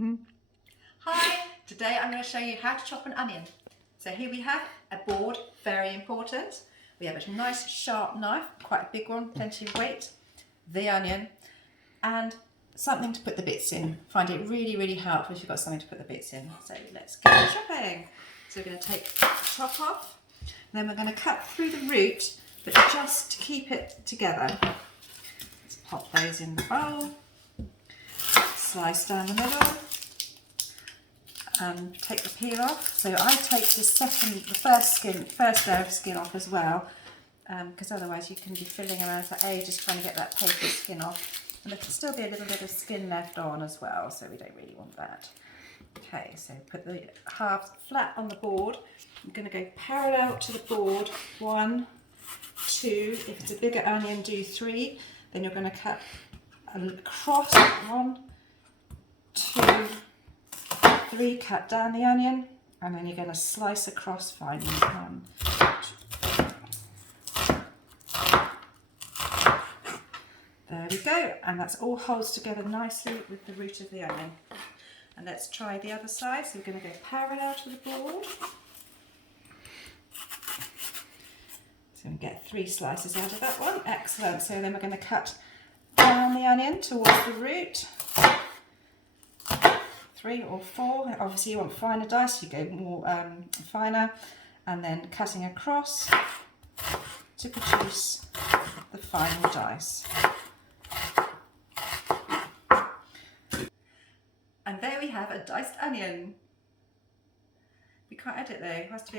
Hi, today I'm going to show you how to chop an onion. So here we have a board, very important. We have a nice sharp knife, quite a big one, plenty of weight, the onion, and something to put the bits in. Find it really, really helpful if you've got something to put the bits in. So let's get chopping. So we're going to take the top off, and then we're going to cut through the root, but just to keep it together. Let's pop those in the bowl, slice down the middle, and take the peel off. So I take the first layer of skin off as well, because otherwise you can be fiddling around for ages trying to get that paper skin off. And there can still be a little bit of skin left on as well, so we don't really want that. Okay, so put the halves flat on the board. I'm going to go parallel to the board, 1, 2, if it's a bigger onion do 3, then you're going to cut across, 1, 2, 3, cut down the onion, and then you're going to slice across finally. 1, 2. There we go, and that's all holds together nicely with the root of the onion. And let's try the other side. So we're going to go parallel to the board. So we get 3 slices out of that one. Excellent. So then we're going to cut down the onion towards the root. 3 or 4. Obviously you want finer dice, you go more finer, and then cutting across to produce the final dice. And there we have a diced onion. We can't edit though, it has to be a